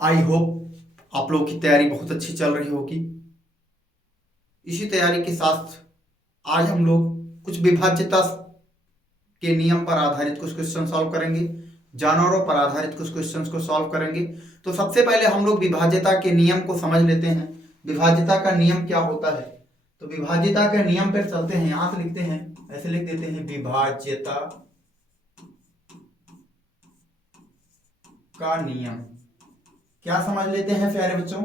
I hope आप लोगों की तैयारी बहुत अच्छी चल रही होगी। इसी तैयारी के साथ आज हम लोग कुछ विभाज्यता के नियम पर आधारित कुछ क्वेश्चन सॉल्व करेंगे, जानवरों पर आधारित कुछ क्वेश्चंस को सॉल्व करेंगे। तो सबसे पहले हम लोग विभाज्यता के नियम को समझ लेते हैं। विभाज्यता का नियम क्या होता है? तो विभाज्यता के नियम पर चलते हैं। यहां से लिखते हैं, ऐसे लिख देते हैं, विभाज्यता का नियम। क्या समझ लेते हैं प्यारे बच्चों?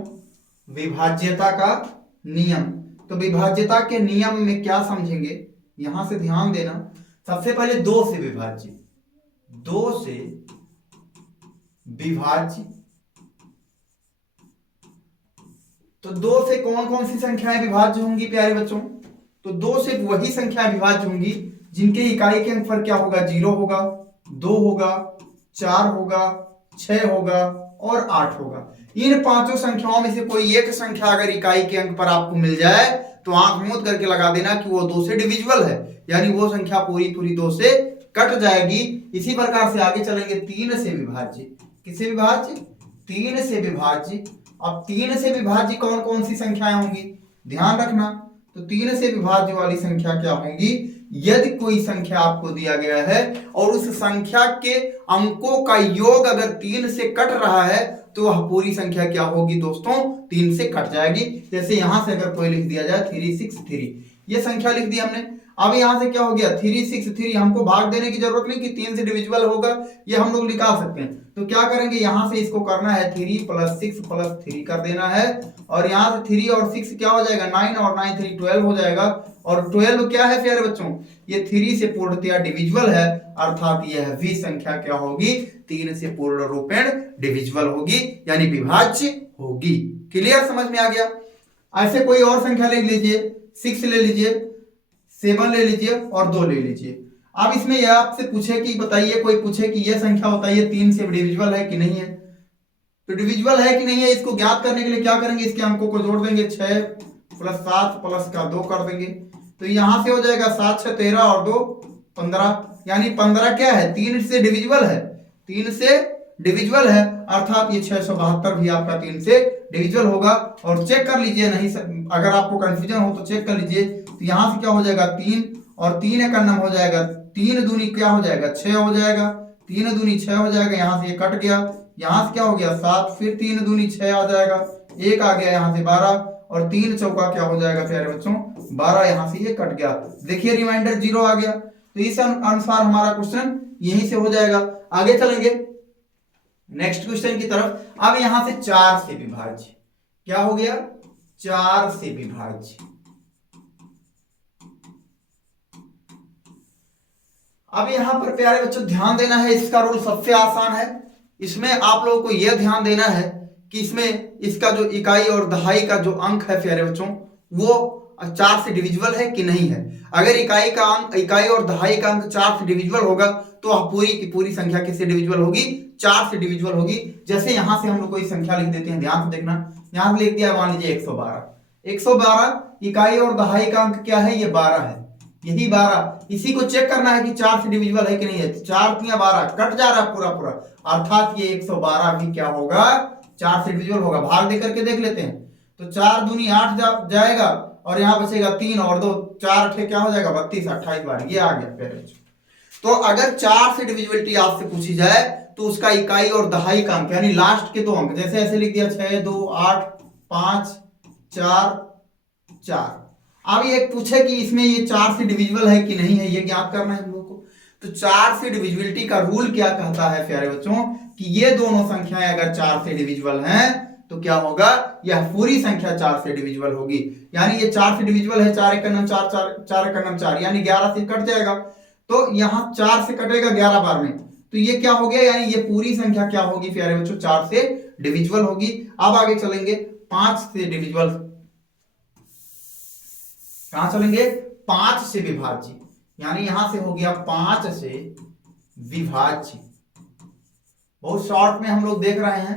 विभाज्यता का नियम। तो विभाज्यता के नियम में क्या समझेंगे, यहां से ध्यान देना। सबसे पहले दो से विभाज्य, दो से विभाज्य। तो दो से कौन कौन सी संख्याएं विभाज्य होंगी प्यारे बच्चों? तो दो से वही संख्याएं विभाज्य होंगी जिनके इकाई के अंक पर क्या होगा, 0 होगा, 2 होगा, 4 होगा, 6 होगा और 8 होगा। इन पांचों संख्याओं में से कोई एक संख्या अगर इकाई के अंक पर आपको मिल जाए तो आंख मूंद करके लगा देना कि वो 2 से डिविजिबल है, यानी वो संख्या पूरी पूरी 2 से कट जाएगी। इसी प्रकार से आगे चलेंगे 3 से विभाज्य। किससे विभाज्य? 3 से विभाज्य। अब 3 से विभाज्य कौन कौन सी संख्याएं होंगी, ध्यान रखना। तो 3 से विभाज्य वाली संख्या क्या होंगी? यदि कोई संख्या आपको दिया गया है और उस संख्या के अंकों का योग अगर 3 से कट रहा है तो वह पूरी संख्या क्या होगी दोस्तों? 3 से कट जाएगी। जैसे यहां से अगर कोई लिख दिया जाए 363, ये संख्या लिख दी हमने। अब यहां से क्या हो गया, 363। हमको भाग देने की जरूरत नहीं कि 3 से डिविजिबल होगा, ये हम लोग निकाल सकते हैं। तो क्या करेंगे, यहां से इसको करना है 3 + 6 + 3 कर देना है। और यहां से 3 और 6 क्या हो जाएगा, 9 और 9 3 12 हो जाएगा। और 12 क्या है प्यारे बच्चों? ये 3 से पूर्णतया डिविजिबल है, अर्थात यह भी संख्या क्या होगी, 3 से पूर्ण रूपेण डिविजिबल होगी, यानी विभाज्य होगी। क्लियर, समझ में आ गया? ऐसे कोई और संख्या ले लीजिए, 6 ले लीजिए, 7 ले लीजिए और 2 ले लीजिए। अब इसमें यह आपसे पूछे कि बताइए, कोई पूछे कि यह संख्या बताइए 3 से डिविजिबल है कि नहीं है। तो डिविजिबल है कि नहीं है, इसको ज्ञात करने के लिए क्या करेंगे, इसके अंकों को जोड़ देंगे, 6 + 7 + का 2 कर देंगे। तो यहां से हो जाएगा 7 6 13 और 2 15, यानी 15 क्या है, 3 से डिविजिबल है, 3 से डिविजिबल है, अर्थात ये 672 भी आपका 3 से डिविजिबल होगा। और चेक कर लीजिए, नहीं अगर आपको कंफ्यूजन हो तो चेक कर लीजिए। तो यहां से क्या हो जाएगा, 3 और 3 एक नंबर हो जाएगा, 3 दूनी क्या हो जाएगा, 6 हो जाएगा, 3 दूनी 6 हो जाएगा। यहां से ये कट गया, यहां से क्या हो गया 7, फिर 3 दूनी 6 आ जाएगा, एक आ गया यहां से 12 और 3 चौका क्या हो जाएगा प्यारे बच्चों, 12। यहां से ये कट गया, देखिए रिमाइंडर 0 आ गया। तो इस अनुसार हमारा क्वेश्चन यहीं से हो जाएगा। आगे चलेंगे नेक्स्ट क्वेश्चन की तरफ। अब यहां से 4 से विभाज्य, क्या हो गया, 4 से विभाज्य। अब यहां पर प्यारे बच्चों ध्यान देना है, इसका रूल सबसे आसान है। इसमें आप लोगों को यह ध्यान देना है कि इसमें इसका जो इकाई और दहाई का जो अंक है प्यारे बच्चों, वो 4 से डिविजिबल है कि नहीं है। अगर इकाई का अंक, इकाई और दहाई का अंक 4 से डिविजिबल होगा तो वह पूरी की पूरी संख्या किससे डिविजिबल होगी, 4 से डिविजिबल होगी। जैसे यहां से हम लोग कोई संख्या लिख देते हैं, ध्यान से देखना। यहां से लिख दिया, मान लीजिए 112। 112 इकाई और दहाई का अंक क्या है, ये 12 है, यही 12। इसी को चेक करना है कि 4 से डिविजिबल है कि नहीं है। 4 × 12 कट जा रहा है पूरा पूरा, अर्थात ये 112 भी क्या होगा, 4 से डिविजिबल होगा। भाग दे करके देख लेते हैं। तो 4 दूनी 8 जाएगा और यहां बचेगा 3 और 2, 4 8 क्या हो जाएगा, 32, 28 बार ये आ गया पेरेंट्स। तो अगर 4 से डिविजिबिलिटी आपसे पूछी जाए तो उसका इकाई और दहाई का अंक, यानी लास्ट के 2 अंक, जैसे ऐसे लिख दिया 6 2 8 5 4 4। अब ये पूछे कि इसमें ये 4 से डिविजिबल है कि नहीं है, ये ज्ञात करना है हम लोग को। तो 4 से डिविजिबिलिटी का रूल क्या कहता है प्यारे बच्चों, कि ये दोनों संख्याएं अगर 4 से डिविजिबल हैं तो क्या होगा, यह पूरी संख्या 4 से डिविजिबल होगी। यानी ये 4 से डिविजिबल है, 4 एक 4 4 एक 4, यानी 11 से कट जाएगा। तो यहां 4 से कटेगा 11 बार में, तो ये क्या हो गया, यानी ये पूरी संख्या क्या होगी प्यारे बच्चों, 4 से डिविजिबल होगी। अब आगे चलेंगे 5 से डिविजिबल, कहां चलेंगे, 5 से विभाज्य, यानी यहां से हो गया 5 से विभाज्य। बहुत शॉर्ट में हम लोग देख रहे हैं,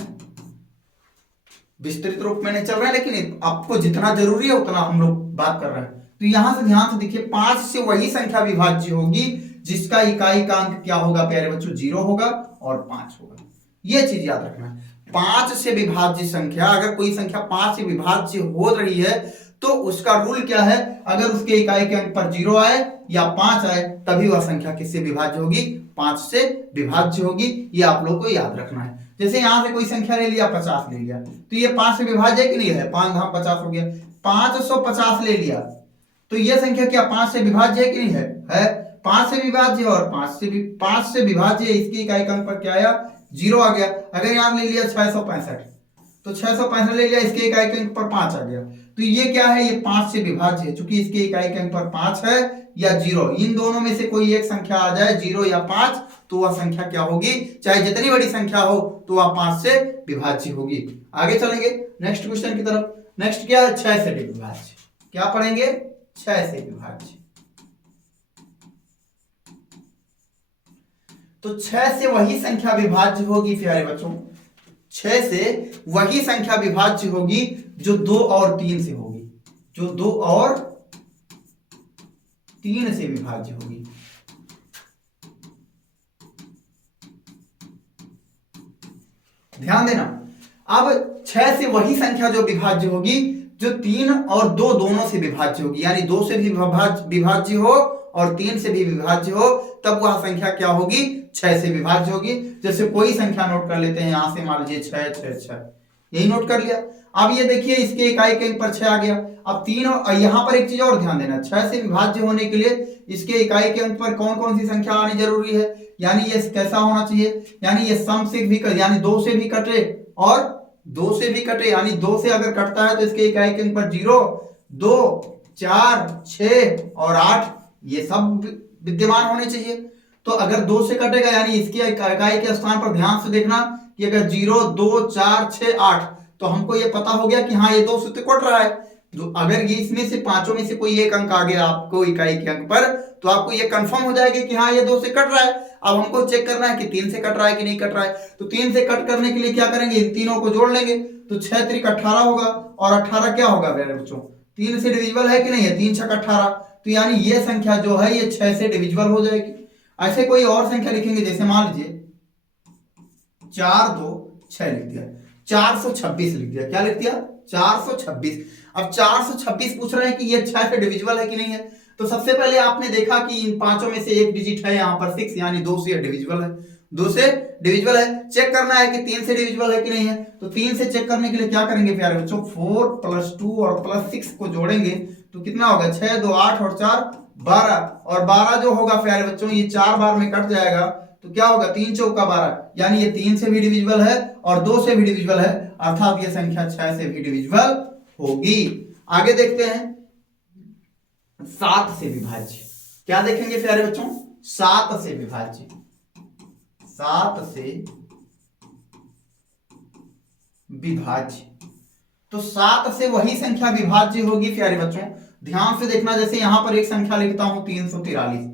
विस्तृत रूप में नहीं चल रहा है, लेकिन आपको जितना जरूरी है उतना हम लोग बात कर रहे हैं। तो यहां से ध्यान से देखिए, 5 से वही संख्या विभाज्य होगी जिसका इकाई का अंक क्या होगा प्यारे बच्चों, 0 होगा और 5 होगा। यह चीज याद रखना है। 5 से विभाज्य संख्या, अगर कोई संख्या 5 से विभाज्य हो रही है तो उसका रूल क्या है, अगर उसके इकाई के अंक पर 0 आए या 5 आए तभी वह संख्या किससे विभाज्य होगी, 5 से विभाज्य होगी। ये आप लोग को याद रखना है। जैसे यहां से कोई संख्या ले लिया 50 ले लिया, तो ये 5 से विभाज्य है कि नहीं है, 5 धाम 50 हो गया, 550 ले लिया तो ये संख्या क्या 5 से विभाज्य है कि नहीं है 5 से विभाज्य और 5 से विभाज्य है। इसकी इकाई के अंक पर क्या आया, 0 आ गया। अगर यहां ले लिया 665 तो 665 ले लिया, इसके इकाई के अंक पर 5 आ गया, तो ये क्या है, ये 5 से विभाज्य है। चूंकि इसके इकाई के अंक पर 5 है या 0, इन दोनों में से कोई एक संख्या आ जाए 0 या 5 तो वह संख्या क्या होगी, चाहे जितनी बड़ी संख्या हो तो वह 5 से विभाज्य होगी। आगे चलेंगे नेक्स्ट क्वेश्चन की तरफ। नेक्स्ट क्या है, 6 से विभाज्य। क्या पढ़ेंगे, 6 से विभाज्य। तो 6 से वही संख्या विभाज्य होगी प्यारे बच्चों, 6 से वही संख्या विभाज्य होगी जो 2 और 3 से होगी, जो 2 और 3 से विभाज्य होगी। ध्यान देना, अब 6 से वही संख्या जो विभाज्य होगी जो 3 और 2 दोनों से विभाज्य होगी, यानी 2 से भी विभाज्य हो और 3 से भी विभाज्य हो, तब वह संख्या क्या होगी, 6 से विभाज्य होगी। जैसे कोई संख्या नोट कर लेते हैं, यहां से मान लीजिए 6 6 6, यही नोट कर लिया। अब ये देखिए इसके इकाई के अंक पर 6 आ गया। अब 3 और यहां पर एक चीज और ध्यान देना, 6 से विभाज्य होने के लिए इसके इकाई के अंक पर कौन कौन सी संख्या आनी जरूरी है, यानी ये कैसा होना चाहिए, यानी ये सम से भी यानी 2 से भी कटे और 2 से भी कटे, यानी 2 से अगर कटता है तो इसके इकाई के अंक पर 0 2 4 6 और 8 ये सब विद्यमान होने चाहिए। तो अगर 2 से कटेगा यानी इसकी इकाई के स्थान पर ध्यान से देखना कि अगर 0 2 4 6 8 तो हमको ये पता हो गया कि हाँ ये 2 से तो कट रहा है। तो अगर ये इसमें से पांचों में से कोई एक अंक आ गया आपको इकाई के अंक पर तो आपको ये कंफर्म हो जाएगा कि हाँ ये 2 से कट रहा है। अब हमको चेक करना है कि 3 से कट रहा है कि नहीं कट रहा है। तो 3 से कट करने के लिए क्या करेंगे, इन तीनों को जोड़ लेंगे तो 6 त्रिक 18 होगा और 18 क्या होगा मेरे बच्चों, 3 से डिविजिबल है कि नहीं है, 3 6 18, तो यानी ये संख्या जो है ये 6 से डिविजिबल हो जाएगी। ऐसे कोई और संख्या लिखेंगे, जैसे मान लीजिए 4 2 6 लिख दिया, 426 लिख दिया, क्या लिख दिया 426। अब 426 पूछ रहे हैं कि ये 6 से डिविजिबल है कि नहीं है। तो सबसे पहले आपने देखा कि इन पांचों में से एक डिजिट है यहाँ पर 6, यानी 2 से डिविजिबल है, 2 से डिविजिबल है। चेक करना है कि 3 से डिविजिबल है कि नहीं है। तो 3 से चेक करने के लिए क्या करेंगे प्यारे बच्चों, 4 + 2 और +6 को जोड़ेंगे तो कितना होगा, 6 2 8 और 4 12, और 12 जो होगा प्यारे बच्चों ये 4 बार में कट जाएगा तो क्या होगा, 3 चौका 12, यानी ये 3 से भी डिविजिबल है और 2 से भी डिविजिबल है, अर्थात ये संख्या 6 से भी डिविजिबल होगी। आगे देखते हैं 7 से विभाज्य। क्या देखेंगे प्यारे बच्चों, 7 से विभाज्य, 7 से विभाज्य। तो 7 से वही संख्या विभाज्य होगी प्यारे बच्चों, ध्यान से देखना। जैसे यहां पर एक संख्या लिखता हूं 343,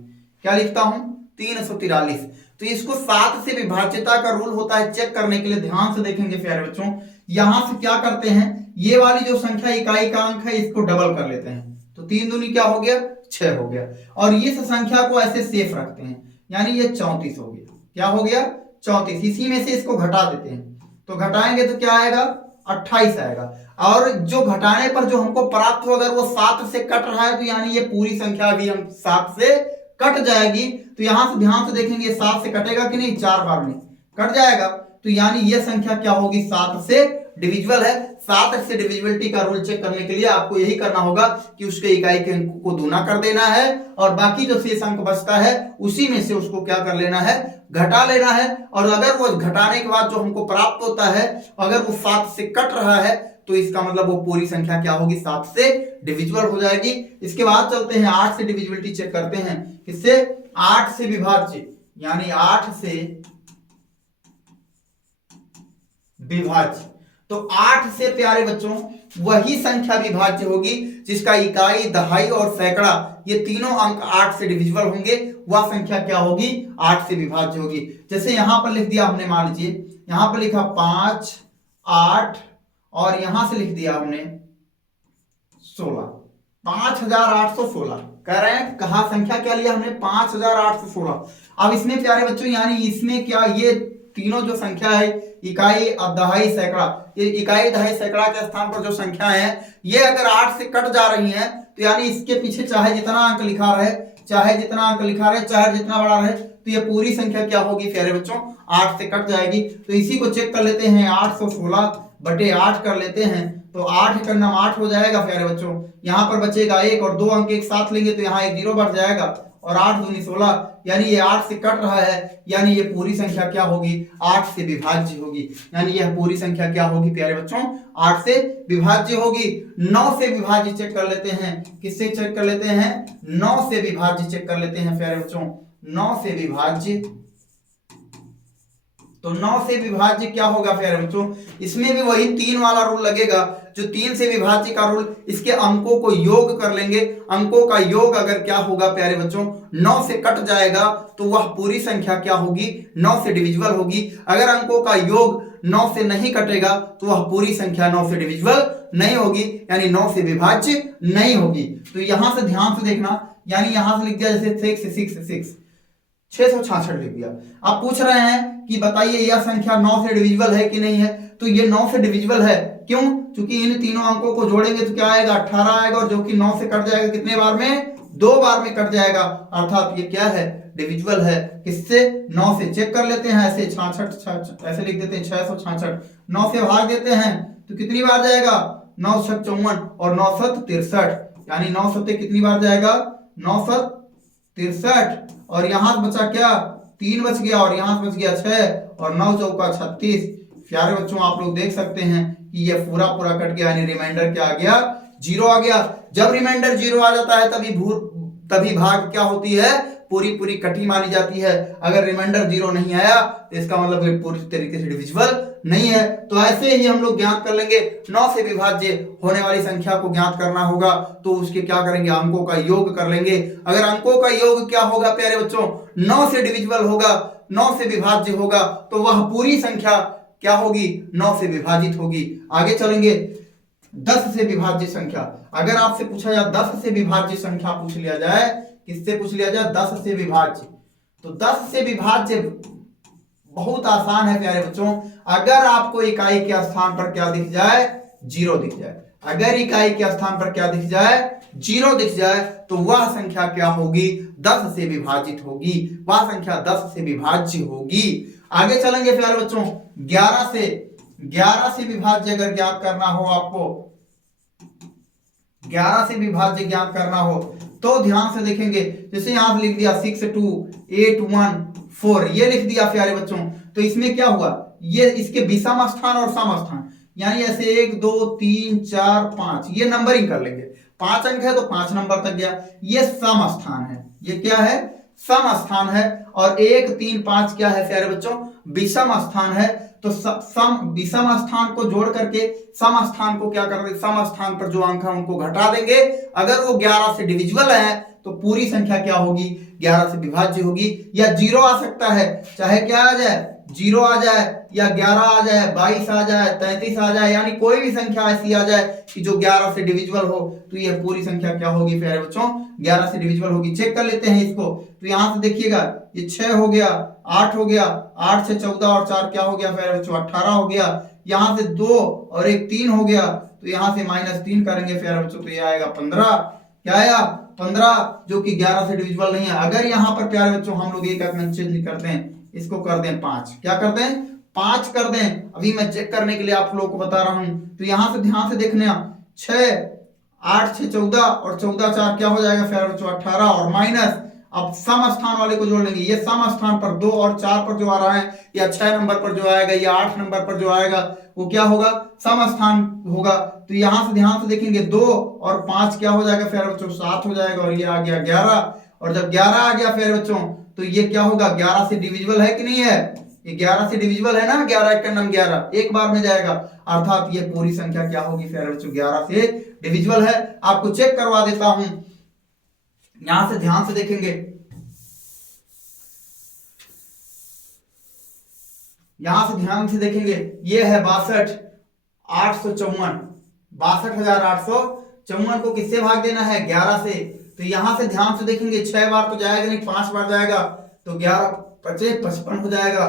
क्या लिखता हूं 343, तो इसको 7 से विभाज्यता का रूल होता है चेक करने के लिए, ध्यान से देखेंगे प्यारे बच्चों। यहां से क्या करते हैं, ये वाली जो संख्या इकाई का अंक है इसको डबल कर लेते हैं, तो 3 दूनी क्या हो गया 6 हो गया, और इस संख्या को ऐसे सेफ रखते हैं, यानी ये 34 हो गया, क्या हो गया 34। इसी में से इसको घटा देते हैं, तो घटाएंगे तो क्या आएगा 28 आएगा, और जो घटाने पर जो हमको प्राप्त हो अगर वो 7 से कट रहा है तो यानी ये पूरी संख्या भी हम 7 से कट जाएगी। तो यहां से ध्यान से देखेंगे 7 से कटेगा कि नहीं, 4 बार में कट जाएगा, तो यानी ये संख्या क्या होगी 7 से डिविजिबल है। 7 से डिविजिबिलिटी का रूल चेक करने के लिए आपको यही करना होगा कि उसके इकाई के अंक को दूना कर देना है और बाकी जो शेष अंक बचता है उसी में से उसको क्या कर लेना है, घटा लेना है। और अगर वो घटाने के बाद जो हमको प्राप्त होता है अगर वो 7 से कट रहा है तो इसका मतलब वो पूरी संख्या क्या होगी 7 से डिविजिबल हो जाएगी। इसके बाद चलते हैं 8 से डिविजिबिलिटी चेक करते हैं, किससे 8 से विभाज्य, यानी 8 से विभाज्य। तो 8 से प्यारे बच्चों वही संख्या विभाज्य होगी जिसका इकाई, दहाई और सैकड़ा ये तीनों अंक 8 से डिविजिबल होंगे, वह संख्या क्या होगी 8 से विभाज्य होगी। जैसे यहां पर लिख दिया हमने, मान लीजिए यहां पर लिखा 5 8 और यहां से लिख दिया हमने 16, 5816 कह रहे हैं, कहा संख्या क्या लिया हमने 5816। अब इसमें प्यारे बच्चों यानी इसमें क्या ये तीनों जो संख्या है इकाई और दहाई सैकड़ा, ये इकाई दहाई सैकड़ा के स्थान पर जो संख्या है ये अगर 8 से कट जा रही है तो यानी इसके पीछे चाहे जितना अंक लिखा रहे, चाहे जितना अंक लिखा रहे, चाहे जितना बड़ा रहे, तो ये पूरी संख्या क्या होगी प्यारे बच्चों, 8 से कट जाएगी। तो इसी को चेक कर लेते हैं, 816 बटे 8 कर लेते हैं, तो 8 का नाम 8 हो जाएगा प्यारे बच्चों। यहाँ पर बचेगा 1 और 2 अंक एक साथ लेंगे तो यहाँ एक 0 बढ़ जाएगा, और 8 दूनी 16, यानी ये 8 से कट रहा है, यानी ये पूरी संख्या क्या होगी, 8 से विभाज्य होगी। यानी यह पूरी संख्या क्या होगी प्यारे बच्चों, 8 से विभाज्य होगी। 9 से विभाज्य चेक कर लेते हैं, किससे चेक कर लेते हैं, 9 से विभाज्य चेक कर लेते हैं प्यारे बच्चों, 9 से विभाज्य। तो 9 से विभाज्य क्या होगा प्यारे बच्चों, इसमें भी वही 3 वाला रूल लगेगा जो 3 से विभाज्य का रूल। इसके अंकों को योग कर लेंगे, अंकों का योग अगर क्या होगा प्यारे बच्चों, 9 से कट जाएगा तो वह पूरी संख्या क्या होगी, 9 से डिविजिबल होगी। अगर अंकों का योग 9 से नहीं कटेगा तो वह पूरी संख्या 9 से डिविजिबल नहीं होगी, यानी 9 से विभाज्य नहीं होगी। तो यहां से ध्यान से देखना, यानी यहां से लिख दिया जैसे 666 लिख दिया। आप पूछ रहे हैं कि बताइए यह संख्या 9 से डिविजिबल है कि नहीं है, तो ये 9 से डिविजिबल है। क्यों? क्योंकि इन तीनों अंकों को जोड़ेंगे तो क्या आएगा, 18 आएगा, और जो कि 9 से कट जाएगा कितने बार में, 2 बार में कट जाएगा, अर्थात ये क्या है, डिविजिबल है। किससे, 9 से। चेक कर लेते हैं, ऐसे 66 ऐसे लिख देते हैं, 666 9 से भाग देते हैं तो कितनी बार जाएगा, 9 7 54 और 9 7 63, यानी 9 सत्ते कितनी बार जाएगा, 9 7 63, और यहां बचा क्या, 3 बच गया, और यहां बच गया 6, और 9 चौका 36। प्यारे बच्चों आप लोग देख सकते हैं कि ये पूरा कट गया, यानी रिमाइंडर क्या आ गया, 0 आ गया। जब रिमाइंडर 0 आ जाता है तभी भाग क्या होती है, पूरी कटी मानी जाती है। अगर रिमाइंडर 0 नहीं आया तो इसका मतलब ये पूरी तरीके से डिविजिबल नहीं है। तो ऐसे ही हम लोग ज्ञात कर लेंगे, 9 से विभाज्य होने वाली संख्या को ज्ञात करना होगा तो उसके क्या करेंगे, अंकों का योग कर लेंगे। अगर अंकों का योग क्या होगा प्यारे बच्चों, 9 से डिविजिबल होगा, 9 से विभाज्य होगा, तो वह पूरी संख्या क्या होगी, 9 से विभाजित होगी। आगे चलेंगे, 10 से विभाज्य संख्या। अगर आपसे पूछा जाए 10 से विभाज्य संख्या पूछ लिया जाए, किससे पूछ लिया जाए, 10 से विभाज्य, तो 10 से विभाज्य बहुत आसान है प्यारे बच्चों। अगर आपको इकाई के स्थान पर क्या दिख जाए, 0 दिख जाए, अगर इकाई के स्थान पर क्या दिख जाए, 0 दिख जाए, तो वह संख्या क्या होगी, 10 से विभाजित होगी, वह संख्या 10 से विभाज्य होगी। आगे चलेंगे प्यारे बच्चों, 11 से विभाज्य अगर ज्ञात करना हो आपको, 11 से विभाज्य ज्ञात करना हो तो ध्यान से देखेंगे, जैसे यहां लिख दिया 6 2 8 1 4, ये लिख दिया प्यारे बच्चों, तो इसमें क्या हुआ, ये इसके विषम स्थान और सम स्थान, यानी ऐसे 1 2 3 4 5 ये नंबरिंग कर लेंगे, 5 अंक है तो 5 नंबर तक गया, ये सम स्थान है, ये क्या है, सम स्थान है। और 1 3 5 क्या है प्यारे बच्चों, विषम स्थान है। तो सम विषम स्थान को जोड़ करके सम स्थान को क्या कर रहे, सम स्थान पर जो अंक है उनको घटा देंगे। अगर वो 11 से डिविजिबल है तो पूरी संख्या क्या होगी, 11 से विभाज्य होगी। या 0 आ सकता है, चाहे क्या आ जाए, 0 आ जाए, या 11 आ जाए, 22 आ जाए, 33 आ जाए, यानी कोई भी संख्या ऐसी आ जाए कि जो 11 से डिविजिबल हो, तो ये पूरी संख्या क्या होगी प्यारे बच्चों, 11 से डिविजिबल होगी। चेक कर लेते हैं इसको, तो यहां से देखिएगा, ये 6 हो गया, 8 हो गया, 8 से 14 और 4 क्या हो गया प्यारे बच्चों, 18 हो गया। यहाँ से 2 और 1 3 हो गया, तो यहाँ से -3 करेंगे प्यारे बच्चों, तो ये आएगा 15, क्या आया 15, जो कि 11 से डिविजिबल नहीं है। अगर यहाँ पर प्यारे बच्चों हम लोग एक अंक चेंज करते हैं, इसको कर दें 5, क्या कर दें, 5 कर दें। अभी मैं चेक करने के लिए आप लोगों को बता रहा हूं, तो यहां से ध्यान से देखना, 6 8 6 14 और 14 4 क्या हो जाएगा प्यारे बच्चों, 18, और माइनस, अब सम स्थान वाले को जोड़ लेंगे, ये सम स्थान पर 2 और 4 पर जो आ रहा है, या 6 नंबर पर जो आएगा, या 8 नंबर पर जो आएगा, वो क्या होगा, सम स्थान होगा। तो यहां से ध्यान से देखेंगे, 2 और 5 क्या हो जाएगा प्यारे बच्चों, 7 हो जाएगा, और ये आ गया 11, और जब 11 आ गया प्यारे बच्चों तो ये क्या होगा, 11 से डिविजिबल है कि नहीं है, ये 11 से डिविजिबल है ना, 11 का नाम 11 एक बार में जाएगा, अर्थात ये पूरी संख्या क्या होगी प्यारे बच्चों, 11 से डिविजिबल है। आपको चेक करवा देता हूं, यहां से ध्यान से देखेंगे, यहां से ध्यान से देखेंगे, ये है 62,854, 62,854 को किससे भाग देना है, 11 से। तो यहां से ध्यान से देखेंगे, 6 बार तो जाएगा नहीं, 5 बार जाएगा, तो 11 5 55 हो जाएगा,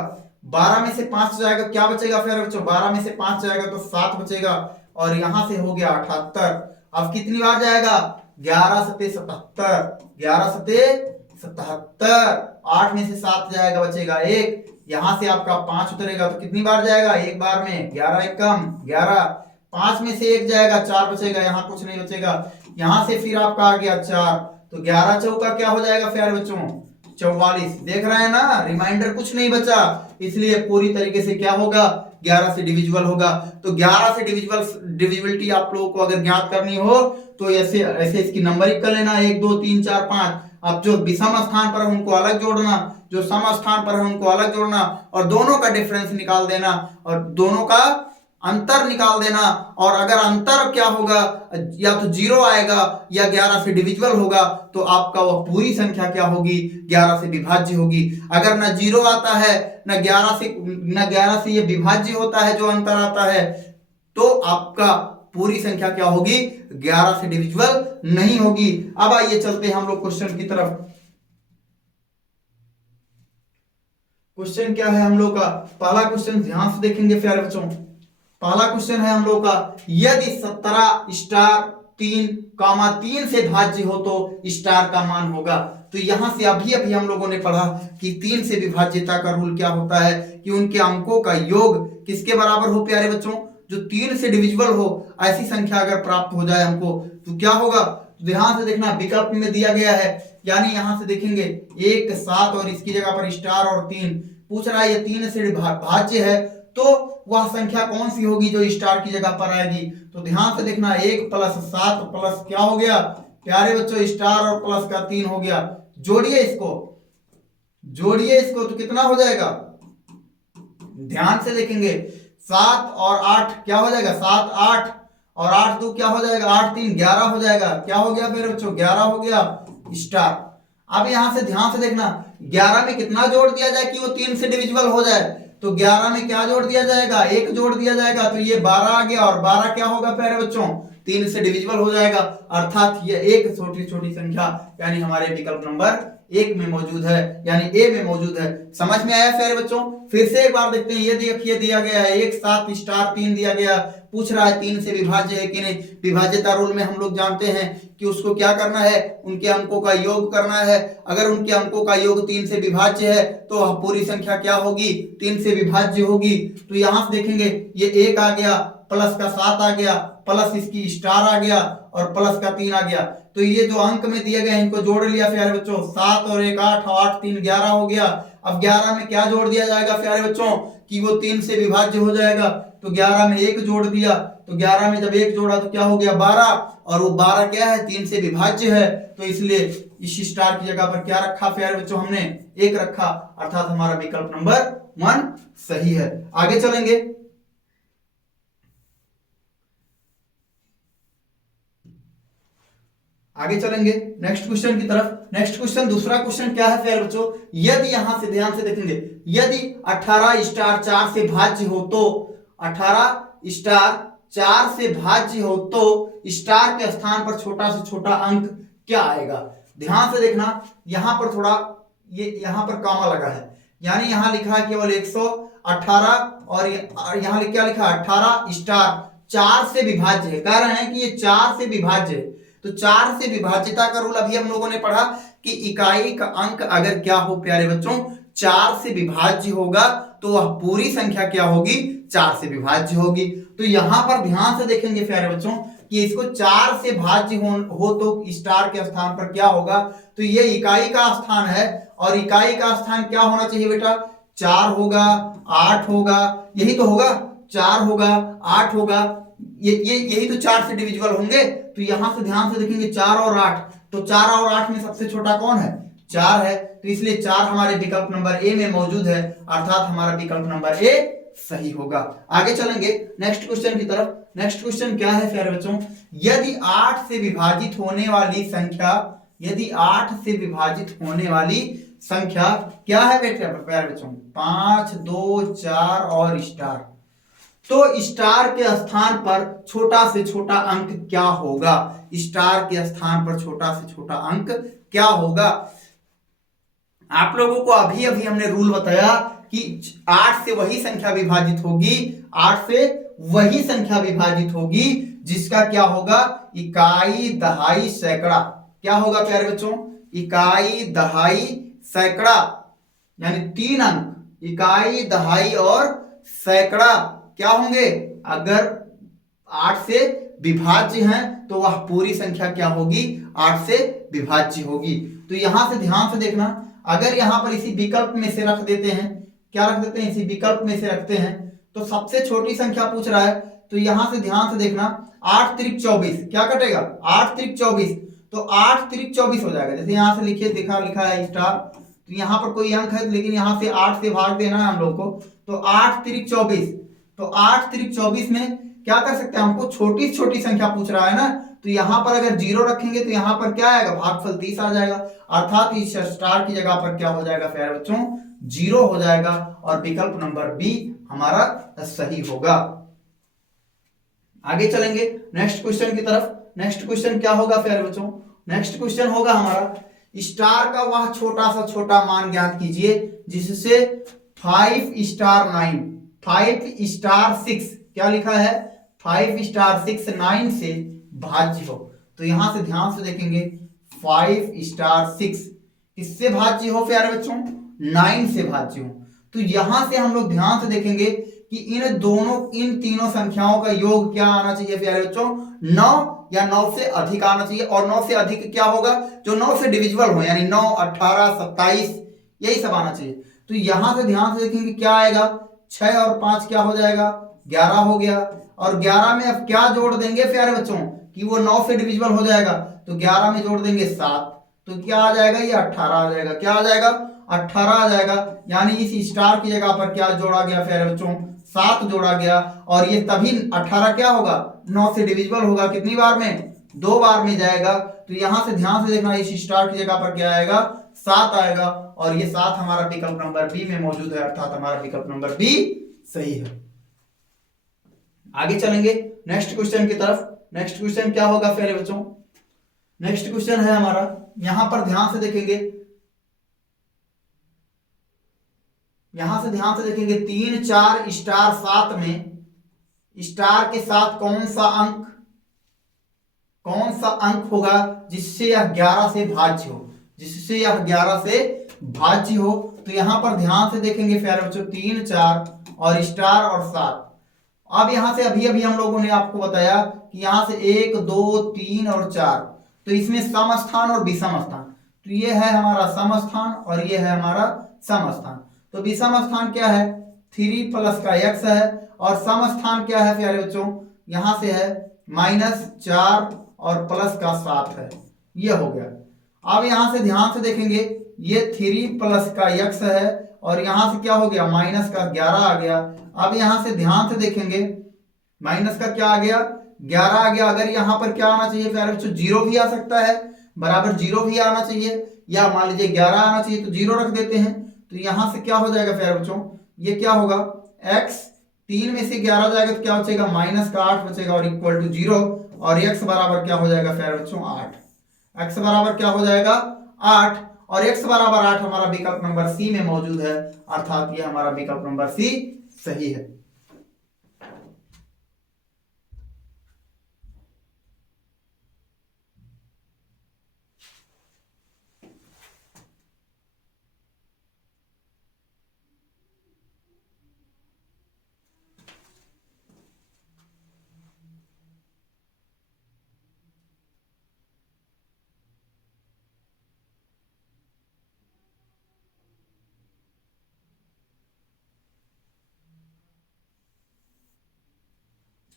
12 में से 5 जाएगा, क्या बचेगा प्यारे बच्चों? 12 में से 5 जाएगा तो 7 बचेगा, और यहां से हो गया 78। अब कितनी बार जाएगा? 11 सते 77, 11 सते 77। 8 में से 7 जाएगा, बचेगा 1। यहां से आपका 5 उतरेगा तो कितनी बार जाएगा? एक बार में। 11 एक कम 11। 5 में से 1 जाएगा, 4 बचेगा, यहाँ कुछ नहीं बचेगा। यहां से फिर आपका आ गया 4, तो 11 चौका क्या हो जाएगा प्यारे बच्चों? 44। देख रहे हैं ना, रिमाइंडर कुछ नहीं बचा, इसलिए पूरी तरीके से क्या होगा? 11 से डिविजिबल होगा। तो 11 से डिविजिबिलिटी आप लोगों को अगर ज्ञात करनी हो तो ऐसे ऐसे इसकी नंबरिंग कर लेना, 1 2 3 4 5। अब जो विषम स्थान पर है उनको अलग जोड़ना, जो सम स्थान पर है उनको अलग जोड़ना, और दोनों का डिफरेंस निकाल देना, और दोनों का अंतर निकाल देना। और अगर अंतर क्या होगा? या तो 0 आएगा या 11 से डिविजिबल होगा, तो आपका वह पूरी संख्या क्या होगी? 11 से विभाज्य होगी। अगर ना 0 आता है ना 11 से ये विभाज्य होता है, जो अंतर आता है, तो आपका पूरी संख्या क्या होगी? 11 से डिविजिबल नहीं होगी। अब आइए चलते हैं हम लोग क्वेश्चन की तरफ। क्वेश्चन क्या है हम लोग का? पहला क्वेश्चन ध्यान से देखेंगे प्यारे बच्चों। पहला क्वेश्चन है हम लोग का, यदि 17 स्टार 3, 3 से भाज्य हो तो स्टार का मान होगा। तो यहां से अभी अभी हम लोगों ने पढ़ा कि 3 से विभाज्यता का रूल क्या होता है कि उनके अंकों का योग किसके बराबर हो प्यारे बच्चों? जो 3 से डिविजिबल हो, ऐसी संख्या अगर प्राप्त हो जाए हमको तो क्या होगा? ध्यान से देखना, विकल्प में दिया गया है, यानी यहां से देखेंगे 1 7 और इसकी जगह पर स्टार और 3 पूछ रहा है, ये 3 से भाज्य है, तो वह संख्या कौन सी होगी जो स्टार की जगह पर आएगी? तो ध्यान से देखना, 1 + 7 प्लस क्या हो गया प्यारे बच्चों? स्टार और प्लस का 3 हो गया। जोड़िए इसको तो कितना हो जाएगा? ध्यान से देखेंगे, 7 और 8 क्या हो जाएगा? 7 8 और 8 2 क्या हो जाएगा? 8 3 11 हो जाएगा। क्या हो गया फिर बच्चों? 11 हो गया स्टार। अब यहां से ध्यान से देखना, 11 में कितना जोड़ दिया जाए कि वो 3 से डिविजिबल हो जाए? तो 11 में क्या जोड़ दिया जाएगा? 1 जोड़ दिया जाएगा, तो ये 12 आ गया, और 12 क्या होगा प्यारे बच्चों? 3 से डिविजिबल हो जाएगा, अर्थात ये एक छोटी छोटी संख्या यानी हमारे विकल्प नंबर 1 में मौजूद है, यानी ए में मौजूद है। समझ में आया प्यारे बच्चों? फिर से एक बार देखते हैं, ये देखिए दिया गया है 1 7 स्टार 3 दिया गया, पूछ रहा है 3 से विभाज्य है कि नहीं। विभाज्यता रूल में हम लोग जानते हैं कि उसको क्या करना है? उनके अंकों का योग करना है। अगर उनके अंकों का योग 3 से विभाज्य है तो पूरी संख्या क्या होगी? 3 से विभाज्य होगी। तो यहां से देखेंगे, ये 1 आ गया, प्लस का 7 आ गया, प्लस इसकी स्टार आ गया, और प्लस का 3 आ गया। तो ये जो अंक में दिए गए हैं इनको जोड़ लिया प्यारे बच्चों, 7 और 1 8, 8 3 11 हो गया। अब 11 में क्या जोड़ दिया जाएगा प्यारे बच्चों कि वो 3 से विभाज्य हो जाएगा? तो 11 में 1 जोड़ दिया, तो 11 में जब 1 जोड़ा तो क्या हो गया? 12, और वो 12 क्या है? 3 से विभाज्य है, तो इसलिए इस स्टार की जगह पर क्या रखा प्यारे बच्चों? हमने 1 रखा, अर्थात हमारा विकल्प नंबर 1 सही है। आगे चलेंगे, नेक्स्ट क्वेश्चन की तरफ। नेक्स्ट क्वेश्चन, दूसरा क्वेश्चन क्या है प्यारे बच्चों? यदि यहां से ध्यान से देखेंगे, यदि 18 स्टार 4 से भाज्य हो तो 18 स्टार 4 से भाज्य हो तो स्टार के स्थान पर छोटा से छोटा अंक क्या आएगा? ध्यान से देखना, यहां पर थोड़ा ये यहां पर कामा लगा है, यानी यहां लिखा है केवल 118, और यहां क्या लिखा है? 18 स्टार 4 से विभाज्य है। कह रहे हैं कि ये 4 से विभाज्य है। तो 4 से विभाज्यता का रूल अभी हम लोगों ने पढ़ा कि इकाई का अंक अगर क्या हो प्यारे बच्चों? 4 से विभाज्य होगा, तो वह पूरी संख्या क्या होगी? 4 से विभाज्य होगी। तो यहां पर ध्यान से देखेंगे प्यारे बच्चों कि इसको 4 से भाज्य हो तो स्टार के स्थान पर क्या होगा? तो ये इकाई का स्थान है, और इकाई का स्थान क्या होना चाहिए बेटा? 4 होगा, 8 होगा, यही तो होगा, 4 होगा 8 होगा, यही तो 4 से डिविजिबल होंगे। तो यहां से ध्यान से देखेंगे 4 और 8, तो 4 और 8 में सबसे छोटा कौन है? 4 है, तो इसलिए 4 हमारे विकल्प नंबर ए में मौजूद है, अर्थात हमारा विकल्प नंबर ए सही होगा। आगे चलेंगे नेक्स्ट क्वेश्चन की तरफ। नेक्स्ट क्वेश्चन क्या है प्यारे बच्चों? यदि 8 से विभाजित होने वाली संख्या, यदि 8 से विभाजित होने वाली संख्या क्या है बेटे प्यारे बच्चों? 5 2 4 और स्टार, तो स्टार के स्थान पर छोटा से छोटा अंक क्या होगा? स्टार के स्थान पर छोटा से छोटा अंक क्या होगा? आप लोगों को अभी अभी हमने रूल बताया कि 8 से वही संख्या विभाजित होगी, 8 से वही संख्या विभाजित होगी जिसका क्या होगा, इकाई, दहाई, सैकड़ा। क्या होगा प्यारे बच्चों, इकाई, दहाई, सैकड़ा, यानी 3 अंक, इकाई, दहाई और सैकड़ा क्या होंगे। अगर 8 से विभाज्य हैं तो वह पूरी संख्या क्या होगी, 8 से विभाज्य होगी। तो यहां से ध्यान से देखना, अगर यहां पर इसी विकल्प में से रख देते हैं, क्या रख देते हैं, इसी विकल्प में से रखते हैं, तो सबसे छोटी संख्या पूछ रहा है, तो यहां से ध्यान से देखना, 8 त्रिक 24, क्या कटेगा, 8 त्रिक 24, तो 8 त्रिक 24 हो जाएगा। जैसे यहां से लिखिए, लिखा है स्टार, तो यहाँ पर कोई अंक है लेकिन यहाँ से 8 से भाग देना है हम लोग को, तो 8 त्रिक 24, तो 8 त्रिक 24 में क्या कर सकते हैं, हमको छोटी छोटी संख्या पूछ रहा है ना, तो यहां पर अगर 0 रखेंगे तो यहां पर क्या आएगा, भागफल 30 आ जाएगा, अर्थात इस स्टार की जगह पर क्या हो जाएगा प्यारे बच्चों, 0 हो जाएगा, और विकल्प नंबर बी हमारा सही होगा। आगे चलेंगे नेक्स्ट क्वेश्चन की तरफ। नेक्स्ट क्वेश्चन क्या होगा प्यारे बच्चों, नेक्स्ट क्वेश्चन होगा हमारा, स्टार का वह छोटा सा छोटा मान ज्ञात कीजिए जिससे 5 स्टार 9, 5 स्टार 6, क्या लिखा है, 5 स्टार 6 9 से भाज्य हो। तो यहां से ध्यान से देखेंगे, 5 स्टार 6 किससे भाज्य हो प्यारे बच्चों, 9 से भाज्य हो। तो यहां से हम लोग ध्यान से देखेंगे कि इन तीनों संख्याओं का योग क्या आना चाहिए प्यारे बच्चों, 9 या 9 से अधिक आना चाहिए, और 9 से अधिक क्या होगा, जो 9 से डिविजिबल हो, यानी 9, 18, 27, यही सब आना चाहिए। तो यहां से ध्यान से देखेंगे क्या आएगा, 6 और 5 क्या हो जाएगा, 11 हो गया, और 11 में अब क्या जोड़ देंगे प्यारे बच्चों, कि वो 9 से डिविजिबल हो जाएगा, तो 11 में जोड़ देंगे 7, तो क्या आ जाएगा, ये 18 आ जाएगा, क्या आ जाएगा, 18 आ जाएगा। यानी इस स्टार की जगह पर क्या जोड़ा गया प्यारे बच्चों, 7 जोड़ा गया, और ये तभी 18 क्या होगा, 9 से डिविजिबल होगा, कितनी बार में, 2 बार में जाएगा। तो यहां से ध्यान से देखना, इस स्टार की जगह पर क्या आएगा, 7 आएगा, और ये 7 हमारा विकल्प नंबर बी में मौजूद है, अर्थात हमारा विकल्प नंबर बी सही है। आगे चलेंगे नेक्स्ट क्वेश्चन की तरफ। नेक्स्ट क्वेश्चन क्या होगा प्यारे बच्चों, नेक्स्ट क्वेश्चन है हमारा, यहां पर ध्यान से देखेंगे, यहां से ध्यान से देखेंगे, 3, 4 स्टार 7 में स्टार के साथ कौन सा अंक होगा जिससे यह 11 से भाज्य हो, जिससे यह 11 से भाज्य हो। तो यहां पर ध्यान से देखेंगे प्यारे बच्चों, 3, 4 और स्टार और 7। अब यहां से अभी हम लोगों ने आपको बताया कि यहां से 1, 2, 3 और 4, तो इसमें सम स्थान और विषम स्थान, तो ये है हमारा सम स्थान और ये है हमारा सम स्थान। तो विषम स्थान क्या है, 3 प्लस का x है, और सम स्थान क्या है प्यारे बच्चों, यहां से है -4 और प्लस का 7 है, ये हो गया। अब यहां से ध्यान से देखेंगे, ये 3 प्लस का x है, और यहां से क्या हो गया, माइनस का 11 आ गया। अब यहां से ध्यान से देखेंगे, माइनस का क्या आ गया, 11 आ गया। अगर यहां पर क्या आना चाहिए प्यारे बच्चों, 0 भी आ सकता है, बराबर 0 भी आना चाहिए, या मान लीजिए 11 आना चाहिए, तो 0 रख देते हैं। तो यहां से क्या हो जाएगा प्यारे बच्चों, ये क्या होगा, x 3 में से 11 जाएगा तो क्या बचेगा, माइनस का 8 बचेगा, और इक्वल टू 0, और x बराबर क्या हो जाएगा प्यारे बच्चों, 8, x बराबर क्या हो जाएगा, 8, और x बराबर 8 हमारा विकल्प नंबर सी में मौजूद है, अर्थात ये हमारा विकल्प नंबर सी सही है।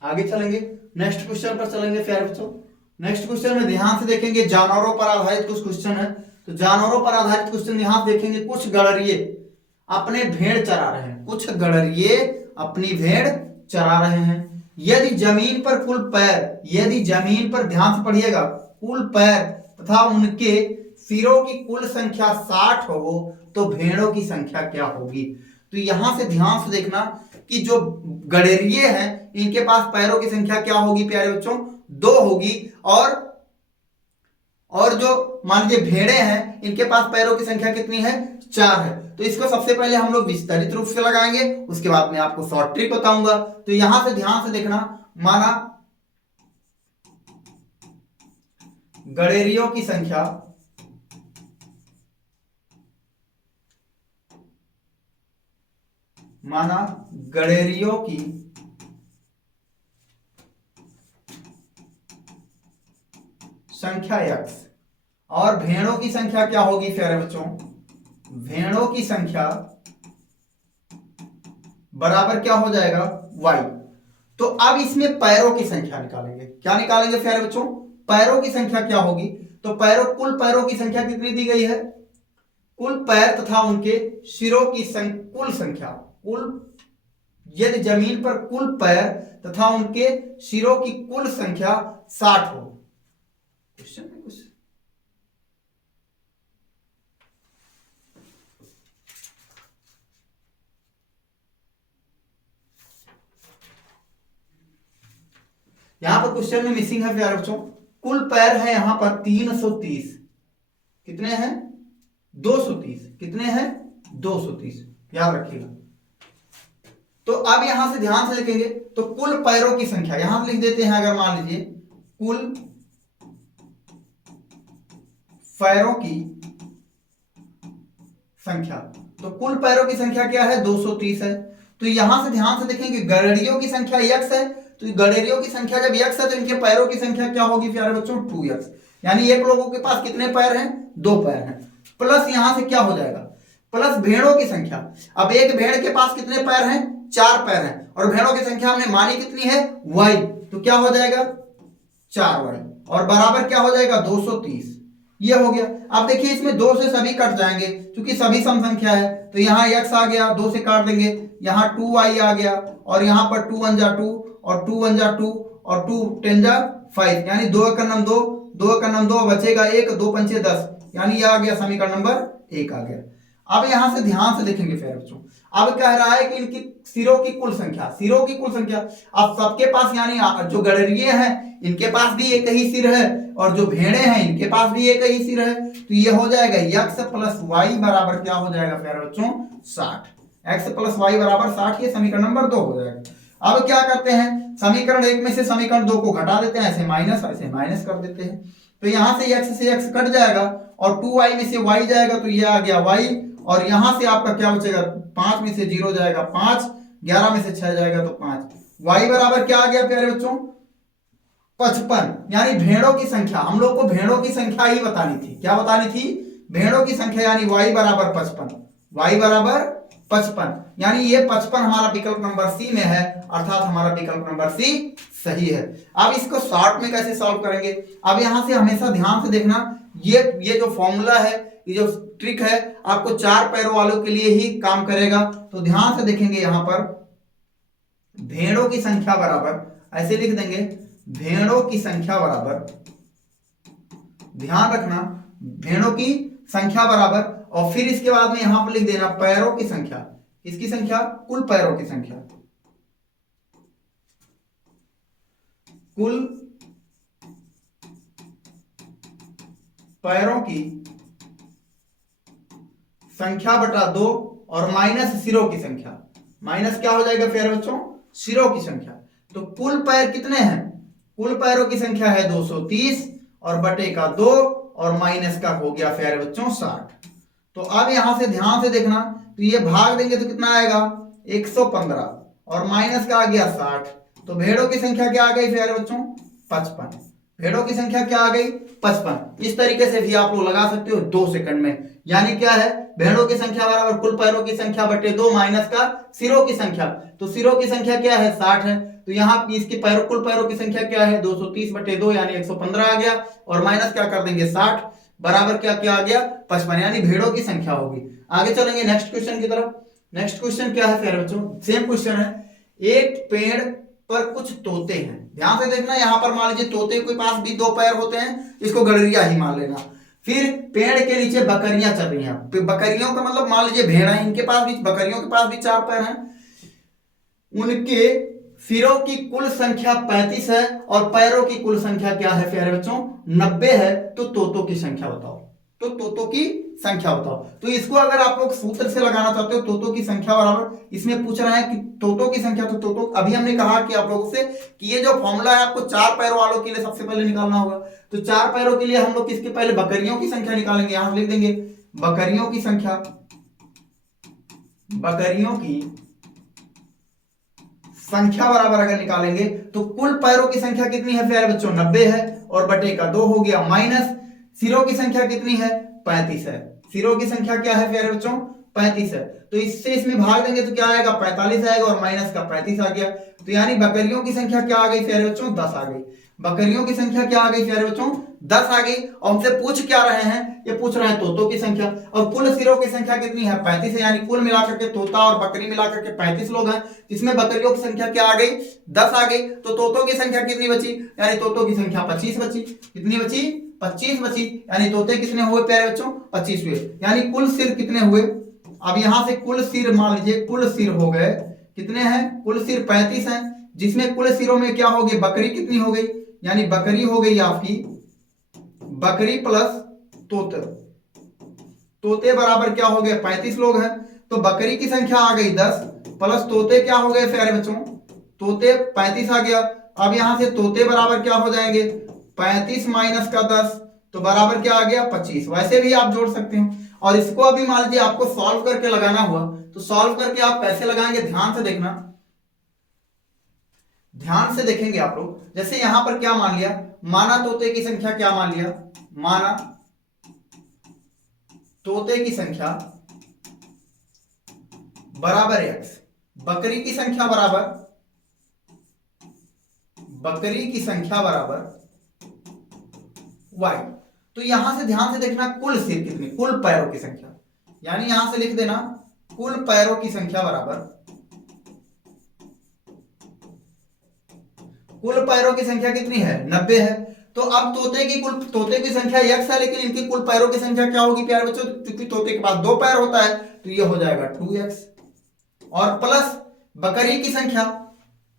आगे चलेंगे नेक्स्ट क्वेश्चन पर चलेंगे प्यारे बच्चों। नेक्स्ट क्वेश्चन में ध्यान से देखेंगे, जानवरों पर आधारित कुछ क्वेश्चन है। तो जानवरों पर आधारित क्वेश्चन यहां देखेंगे, कुछ गड़रिए अपने भेड़ चरा रहे हैं, कुछ गड़रिए अपनी भेड़ चरा रहे हैं। यदि जमीन पर कुल पैर, यदि जमीन पर ध्यान से पढ़िएगा, कुल पैर तथा उनके सिरों की कुल संख्या 60 हो तो भेड़ों की संख्या क्या होगी। तो यहां से ध्यान से देखना कि जो गड़ेरिए हैं इनके पास पैरों की संख्या क्या होगी प्यारे बच्चों, 2 होगी, और जो मान लीजिए भेड़े हैं इनके पास पैरों की संख्या कितनी है, 4 है। तो इसको सबसे पहले हम लोग विस्तारित रूप से लगाएंगे, उसके बाद मैं आपको शॉर्ट ट्रिक बताऊंगा। तो यहां से ध्यान से देखना, माना गडेरियों की संख्या संख्या x और भेड़ों की संख्या क्या होगी प्यारे बच्चों, भेड़ों की संख्या बराबर क्या हो जाएगा y। तो अब इसमें पैरों की संख्या निकालेंगे। क्या निकालेंगे प्यारे बच्चों, पैरों की संख्या क्या होगी। तो कुल पैरों की संख्या कितनी दी गई है, कुल पैर तथा उनके सिरों की कुल संख्या, यदि जमीन पर कुल पैर तथा उनके सिरों की कुल संख्या 60 हो। क्वेश्चन में कुछ यहां पर क्वेश्चन में मिसिंग है प्यारे बच्चों, कुल पैर है यहां पर 330, कितने हैं 230, कितने हैं 230, याद रखिएगा। तो अब यहां से ध्यान से देखेंगे, तो कुल पैरों की संख्या यहां से लिख देते हैं। अगर मान लीजिए कुल पैरों की संख्या, तो कुल पैरों की संख्या क्या है 230 है। तो यहां से ध्यान से देखेंगे गडेरियों की संख्या x है, तो गडेरियों की संख्या जब x है तो इनके पैरों की संख्या क्या होगी प्यारे बच्चों 2x, यानी एक लोगों के पास कितने पैर हैं 2 पैर हैं। प्लस यहां से क्या हो जाएगा, प्लस भेड़ों की संख्या। अब एक भेड़ के पास कितने पैर हैं 4 पैर हैं, और भेड़ों की संख्या हमने मानी कितनी है y, तो क्या हो जाएगा 4y, और बराबर क्या हो जाएगा 230, ये हो गया। अब देखिए इसमें 2 से सभी कट जाएंगे क्योंकि सभी सम संख्या है, तो यहाँ x आ गया 2 से काट देंगे, यहाँ 2y आ गया, और यहाँ पर 2 1 जा 2 और 2 1 जा 2 और 2 10 जा 5, यानी 2 का नंबर 2, 2 का नंबर 2 बचेगा 1, 2 पंचे 10, यानी ये आ गया समीकरण नंबर 1 आ गया। अब यहां से ध्यान से देखेंगे फिर बच्चों, अब कह रहा है कि इनकी सिरों की कुल संख्या, सिरों की कुल संख्या। अब सबके पास यानी जो गडेरिये हैं इनके पास भी एक ही सिर है, और जो भेड़े हैं इनके पास भी एक ही सिर है, तो ये हो जाएगा x प्लस वाई बराबर क्या हो जाएगा प्यारे बच्चों 60, x प्लस वाई बराबर 60, ये समीकरण नंबर 2 हो जाएगा। अब क्या करते हैं, समीकरण 1 में से समीकरण 2 को घटा देते हैं, ऐसे माइनस कर देते हैं, तो यहां से x से x कट जाएगा और 2y में से y जाएगा, तो ये आ गया y, और यहां से आपका क्या बचेगा 5 में से 0 जाएगा 5, 11 में से 6 जाएगा तो 5, y बराबर क्या आ गया प्यारे बच्चों 55, यानी भेड़ों की संख्या। हम लोग को भेड़ों की संख्या ही बतानी थी, क्या बतानी थी भेड़ों की संख्या, यानी y बराबर 55, y बराबर 55, यानी ये 55 हमारा विकल्प नंबर सी में है, अर्थात हमारा विकल्प नंबर सी सही है। अब इसको शॉर्ट में कैसे सॉल्व करेंगे, अब यहां से हमेशा ध्यान से देखना, ये जो फॉर्मूला है, ये जो ट्रिक है आपको 4 पैरों वालों के लिए ही काम करेगा। तो ध्यान से देखेंगे, यहां पर भेड़ों की संख्या बराबर, ऐसे लिख देंगे भेड़ों की संख्या बराबर, ध्यान रखना भेड़ों की संख्या बराबर, और फिर इसके बाद में यहां पर लिख देना पैरों की संख्या, किसकी संख्या कुल पैरों की संख्या, कुल पैरों की संख्या बटा 2 और माइनस सिरों की संख्या, माइनस क्या हो जाएगा प्यारे बच्चों सिरों की संख्या। तो कुल पैर कितने हैं, कुल पैरों की संख्या है 230 और बटे का 2 और माइनस का हो गया प्यारे बच्चों 60। तो अब यहां से ध्यान से देखना, तो ये भाग देंगे तो कितना आएगा 115 और माइनस का आ गया 60, तो भेड़ों की संख्या क्या आ गई प्यारे बच्चों 55, भेड़ों की संख्या क्या आ गई 55। इस तरीके से भी आप लोग लगा सकते हो 2 सेकंड में, यानी क्या है भेड़ों की संख्या बराबर कुल पैरों की संख्या बटे 2 माइनस का सिरों की संख्या, तो सिरों की संख्या क्या है 60 है, तो यहाँ इसके पैरों कुल पैरों की संख्या क्या है 230 बटे 2 यानी 115 आ गया, और माइनस क्या कर देंगे 60 बराबर क्या क्या आ गया 55, यानी भेड़ों की संख्या होगी। आगे चलेंगे नेक्स्ट क्वेश्चन की तरफ। नेक्स्ट क्वेश्चन क्या है प्यारे बच्चों, सेम क्वेश्चन है, एक पेड़ पर कुछ तोते हैं, ध्यान से देखना, यहां पर मान लीजिए तोते के पास भी 2 पैर होते हैं, इसको गडरिया ही मान लेना। फिर पेड़ के नीचे बकरियां चल रही हैं, बकरियों का मतलब मान लीजिए भेड़ है, इनके पास भी, बकरियों के पास भी 4 पैर हैं, उनके सिरों की कुल संख्या 35 है और पैरों की कुल संख्या क्या है प्यारे बच्चों 90 है, तो तोतों की संख्या बताओ, तो तोतों की संख्या बताओ। तो इसको अगर आप लोग सूत्र से लगाना चाहते हो, तोतों की संख्या बराबर, इसमें पूछ रहा है कि तोतों की संख्या, तो तोतों अभी हमने कहा कि आप लोगों से कि ये जो फॉर्मूला है आपको चार पैरों वालों के लिए सबसे पहले निकालना होगा। तो चार पैरों के लिए हम लोग किसके पहले बकरियों की संख्या निकालेंगे, यहां लिख देंगे बकरियों की संख्या। बकरियों की संख्या बराबर अगर निकालेंगे तो कुल पैरों की संख्या कितनी है प्यारे बच्चों, 90 है, और बटे का 2 हो गया, माइनस सिरों की संख्या कितनी है, 35 है। सिरों की संख्या क्या है प्यारे बच्चों, 35 है। तो इससे इसमें भाग देंगे तो क्या आएगा, 45 आएगा, और माइनस का 35 आ गया। तो यानी बकरियों की संख्या क्या आ गई प्यारे बच्चों, 10 आ गई। बकरियों की संख्या क्या आ गई प्यारे बच्चों, 10 आ गई। और हमसे पूछ क्या रहे हैं, ये पूछ रहे हैं तोतों की संख्या, और कुल सिरों की संख्या कितनी है, 35 है। यानी कुल मिलाकर के तोता और बकरी मिलाकर के 35 लोग हैं। इसमें बकरियों की संख्या क्या आ गई, 10 आ गई। तो तोतों की संख्या कितनी बची, यानी तोतों की संख्या 25 बची। कितनी बची, 25 बची। यानी तोते कितने हुए प्यारे बच्चों, 25 हुए। यानी कुल सिर कितने हुए, अब यहां से कुल सिर मान लीजिए, कुल सिर हो गए कितने हैं, कुल सिर 35 हैं, जिसमें कुल सिरों में क्या हो गई, बकरी कितनी हो गई, यानी बकरी हो गई आपकी, बकरी प्लस तोते, तोते बराबर क्या हो गए, 35 लोग हैं। तो बकरी की संख्या आ गई 10 प्लस तोते क्या हो गए प्यारे बच्चों, तोते 35 आ गया। अब यहां से तोते बराबर क्या हो जाएंगे, 35 माइनस का 10, तो बराबर क्या आ गया, 25। वैसे भी आप जोड़ सकते हो। और इसको अभी मान लीजिए आपको सॉल्व करके लगाना हुआ, तो सॉल्व करके आप कैसे लगाएंगे, ध्यान से देखना, ध्यान से देखेंगे आप लोग। जैसे यहां पर क्या मान लिया, माना तोते की संख्या क्या मान लिया, माना तोते की संख्या बराबर x, बकरी की संख्या बराबर, बकरी की संख्या बराबर y। तो यहां से ध्यान से देखना, कुल सिर कितनी, कुल पैरों की संख्या, यानी यहां से लिख देना कुल पैरों की संख्या बराबर, कुल पैरों की संख्या कितनी है, 90 है। तो अब तोते की संख्या x है, लेकिन इनकी कुल पैरों की संख्या क्या होगी प्यारे बच्चों, क्योंकि तोते के पास 2 पैर होता है, तो ये हो जाएगा 2x, और प्लस बकरी की संख्या।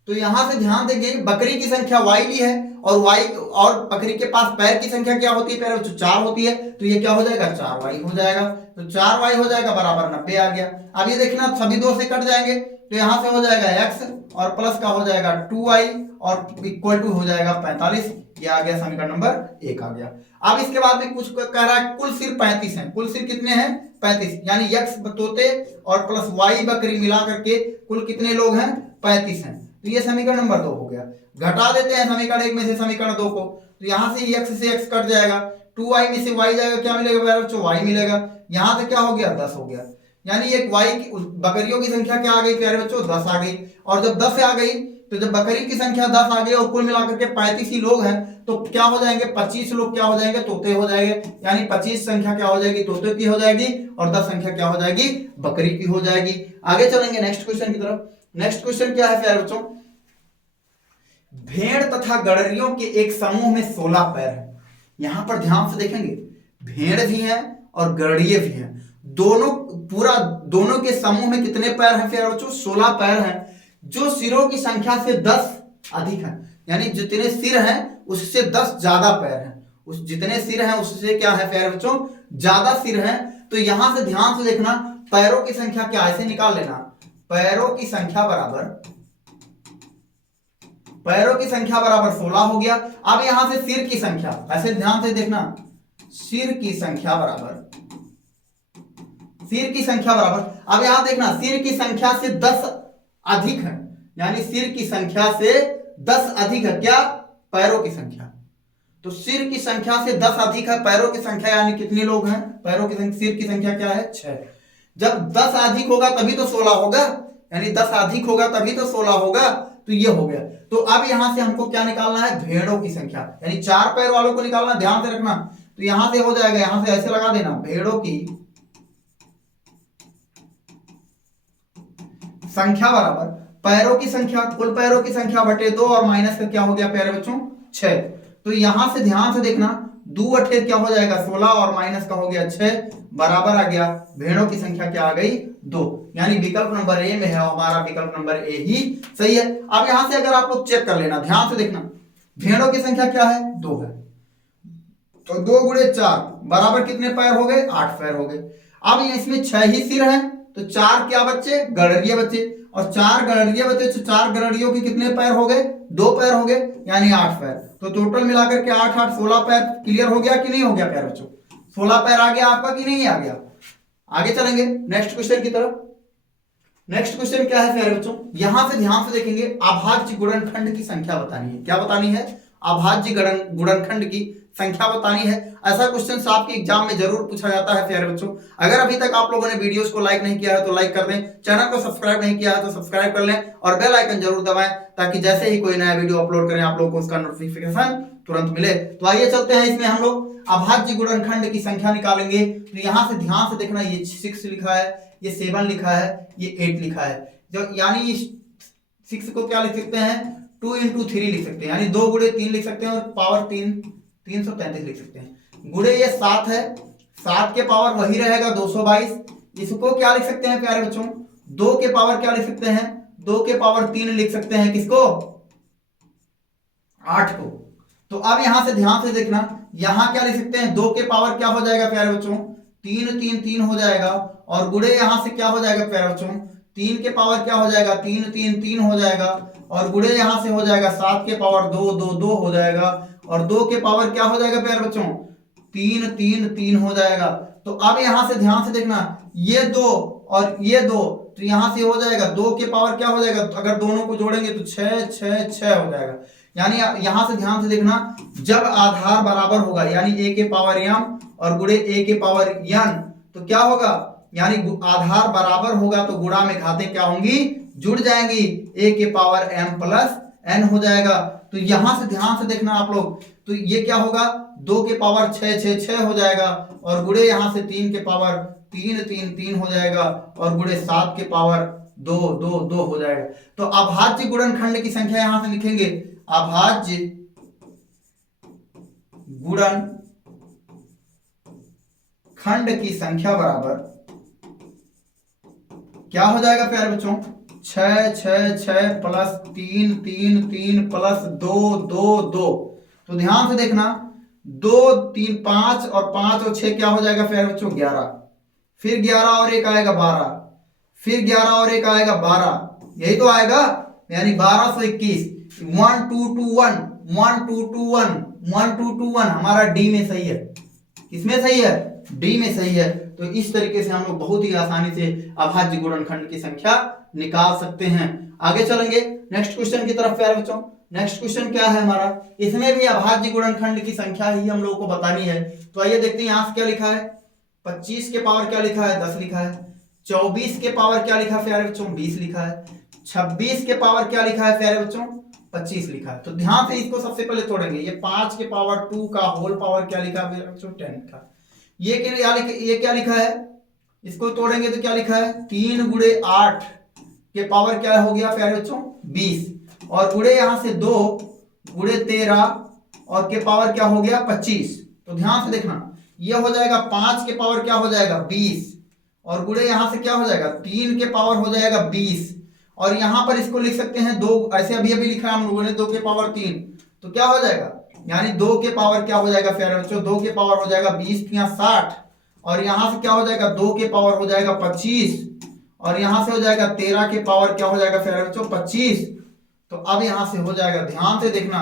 तो यहां से ध्यान देंगे, बकरी की संख्या y भी है, और बकरी के पास पैर की संख्या क्या होती है प्यारे बच्चों, 4 होती है। तो ये क्या हो जाएगा, 4y हो जाएगा। तो 4y हो जाएगा बराबर 90 आ गया। अब ये देखना, सभी 2 से कट जाएंगे, तो यहां से हो जाएगा x, और प्लस का हो जाएगा 2y, और इक्वल टू हो जाएगा 45। ये आ गया समीकरण नंबर 1 आ गया। अब इसके बाद में कुछ कह रहा है, कुल सिर 35 है, कुल सिर कितने हैं, 35, यानी x तोते और प्लस y बकरी मिला करके कुल कितने लोग हैं, 35 हैं। तो ये समीकरण नंबर 2 हो गया। घटा देते हैं समीकरण 1 में से समीकरण 2 को, तो यहां से x से x कट जाएगा, 2y में से y जाएगा, क्या मिलेगा बच्चों, y मिलेगा। यहां से क्या हो गया, 10 हो गया। यानी एक y की बकरियों की संख्या क्या आ गई प्यारे बच्चों, 10 आ गई। और जब 10 आ गई, तो जब बकरी की संख्या 10 आ गई और कुल मिलाकर के 35 ही लोग हैं, तो क्या हो जाएंगे, 25 लोग क्या हो जाएंगे, तोते हो जाएंगे। यानी 25 संख्या क्या हो जाएगी, तोते की हो जाएगी, और 10 संख्या क्या हो जाएगी, बकरी की हो जाएगी। आगे चलेंगे नेक्स्ट क्वेश्चन की तरफ। नेक्स्ट क्वेश्चन क्या है प्यारे बच्चों, भेड़ तथा गड़रियों के एक समूह में 16 पैर हैं। यहां पर ध्यान से देखेंगे, भेड़ भी है और गड़रिए भी हैं, दोनों के समूह में कितने पैर हैं प्यारे बच्चों, 16 पैर हैं, जो सिरों की संख्या से 10 अधिक है। यानी जितने सिर हैं उससे 10 ज्यादा पैर हैं, उस जितने सिर हैं उससे क्या है प्यारे बच्चों, ज्यादा सिर हैं। तो यहां से ध्यान से देखना, पैरों की संख्या क्या, ऐसे निकाल लेना, पैरों की संख्या बराबर, पैरों की संख्या बराबर 16 हो गया। अब यहां से सिर की संख्या, ऐसे ध्यान से देखना, सिर की संख्या बराबर, सिर की संख्या बराबर, अब यहां देखना, सिर की संख्या से 10 अधिक है, यानी सिर की संख्या से 10 अधिक है क्या, पैरों की संख्या। तो सिर की संख्या से 10 अधिक है पैरों की संख्या, यानी कितने लोग हैं, पैरों की संख्या, सिर की संख्या क्या है, 6। जब 10 अधिक होगा तभी तो 16 होगा, यानी 10 अधिक होगा तभी तो 16 होगा। तो ये हो गया। तो अब यहां से हमको क्या निकालना है, भेड़ों की संख्या, यानी 4 पैर वालों को निकालना, ध्यान से रखना। तो यहां से हो जाएगा, यहां से ऐसे लगा देना, भेड़ों की संख्या बराबर पैरों की संख्या, कुल पैरों की संख्या बटे 2, और माइनस का क्या हो गया प्यारे बच्चों, 6। तो यहां से ध्यान से देखना, 2 अठे क्या हो जाएगा 16, और माइनस का हो गया 6, बराबर आ गया, भेड़ों की संख्या क्या आ गई, 2। यानी विकल्प नंबर ए में है, हमारा विकल्प नंबर ए ही सही है। अब यहां से अगर आप लोग चेक कर लेना, ध्यान से देखना, भेड़ों की संख्या क्या है, 2 है। तो 2 गुणे 4 बराबर कितने पैर हो गए? 8 पैर हो गए। अब इसमें 6 ही सिर हैं तो 4 क्या बच्चे? गणरीय बच्चे, और 4 गणरीय बच्चे तो 4 गणरियों के कितने पैर हो गए? 2 पैर हो गए, यानी 8 पैर। तो टोटल मिलाकर के 8 8 16 पैर। क्लियर हो गया कि नहीं हो गया प्यारे बच्चों? 16 पैर आ गया आपका कि नहीं आ गया? आगे चलेंगे नेक्स्ट क्वेश्चन की तरफ। नेक्स्ट क्वेश्चन क्या है प्यारे बच्चों? यहां से ध्यान से देखेंगे, अभाज्य गुणनखंड की संख्या बतानी है। क्या बतानी है? अभाज्य गुणनखंड की संख्या बतानी है। ऐसा क्वेश्चन आपके एग्जाम में जरूर पूछा जाता है प्यारे बच्चों। अगर अभी तक आप लोगों ने वीडियोस को लाइक नहीं किया है तो लाइक कर दें, चैनल को सब्सक्राइब नहीं किया है तो सब्सक्राइब कर लें और बेल आइकन जरूर दबाएं ताकि जैसे ही कोई नया वीडियो अपलोड करें आप लोगों को उसका नोटिफिकेशन तुरंत मिले। तो आइए चलते हैं, इसमें हम लोग अभाज्य गुणनखंड की संख्या निकालेंगे। तो यहां से ध्यान से देखना, ये 6 लिखा है, ये 7 लिखा है, ये 8 लिखा है। जो यानी 6 को क्या लिख सकते हैं? 2 into 3 लिख सकते हैं, यानी 2 गुणे 3 लिख सकते हैं और पावर 333 लिख सकते हैं। गुणे ये 7 है, 7 के पावर वही रहेगा 222। इसको क्या लिख सकते हैं प्यारे बच्चों? 2 के पावर क्या लिख सकते हैं? 2 के पावर 3 लिख सकते हैं। किसको? 8 को। तो अब यहां से ध्यान से देखना, यहां क्या लिख सकते हैं? 2 के पावर क्या हो जाएगा प्यारे बच्चों? 3 3 3 हो जाएगा, और गुणे यहां से क्या हो जाएगा प्यारे बच्चों? 3 के पावर क्या हो जाएगा? 3 3 3 हो जाएगा, और गुणे यहां से हो जाएगा 7 के पावर 2 2 2 हो जाएगा, और 2 के पावर क्या हो जाएगा प्यारे बच्चों? 3 3 3 हो जाएगा। तो अब यहां से ध्यान से देखना, ये 2 और ये 2, तो यहां से हो जाएगा 2 के पावर क्या हो जाएगा? अगर दोनों को जोड़ेंगे तो 6 6 6 हो जाएगा। यानी यहां से ध्यान से देखना, जब आधार बराबर होगा यानी a के पावर m और गुणे a के पावर n, तो क्या होगा? यानी आधार बराबर होगा तो गुणा में घातें क्या होंगी? जुड़ जाएंगी, a के पावर m प्लस n हो जाएगा। तो यहां से ध्यान से देखना आप लोग, तो ये क्या होगा? 2 के पावर 6 6 6 हो जाएगा, और गुणे यहां से 3 के पावर 3 3 3 हो जाएगा, और गुणे 7 के पावर 2 2 2 हो जाएगा। तो अभाज्य गुणनखंड की संख्या यहां से लिखेंगे, अभाज्य गुणनखंड की संख्या बराबर क्या हो जाएगा प्यारे बच्चों? 6 6 6 प्लस 3 3 3 प्लस 2 2 2। तो ध्यान से देखना, 2 3 5 और 5 और 6 क्या हो जाएगा प्यारे बच्चों? 11। फिर 11 और 1 आएगा 12, फिर 11 और 1 आएगा 12, यही तो आएगा, यानी 1221। 1 2 2 1 1 2 2 1 1 2 2 1 हमारा डी में सही है। किसमें सही है? डी में सही है। तो इस तरीके से हम लोग बहुत ही आसानी से अभाज्य गुणनखंड की संख्या निकाल सकते हैं। आगे चलेंगे नेक्स्ट क्वेश्चन की तरफ प्यारे बच्चों। नेक्स्ट क्वेश्चन क्या है हमारा? इसमें भी अभाज्य गुणनखंड की संख्या ही हम लोगों को बतानी है। तो आइए देखते हैं, यहां से क्या लिखा है? 25 के पावर क्या लिखा है? 10 लिखा है। 24 के पावर क्या लिखा है प्यारे बच्चों? 20 लिखा है। 26 के पावर क्या लिखा है प्यारे बच्चों? 25 लिखा है। तो ध्यान से इसको सबसे पहले तोड़ेंगे। ये 5 के पावर 2 का होल पावर क्या लिखा है बच्चों? 10 लिखा। ये क्या लिखा है? इसको तोड़ेंगे तो क्या लिखा है? 3 गुणे 8 के पावर क्या हो गया प्यारे बच्चों? 20, और गुणे यहां से 2 गुणे 13 और के पावर क्या हो गया? 25। तो ध्यान से देखना, ये हो जाएगा 5 के पावर क्या हो जाएगा? 20, और गुणे यहां से क्या हो जाएगा? 3 के पावर हो जाएगा 20, और यहां पर इसको लिख सकते हैं 2, ऐसे अभी अभी लिखा है हम लोगों ने 2 के पावर 3, तो क्या हो जाएगा? यानी 2 के पावर क्या हो जाएगा प्यारे बच्चों? 2 के पावर हो जाएगा 20 या 60, और यहां से क्या हो जाएगा? 2 के पावर हो जाएगा 25, और यहां से हो जाएगा 13 के पावर क्या हो जाएगा प्यारे बच्चों? 25। तो अब यहां से हो जाएगा, ध्यान से देखना,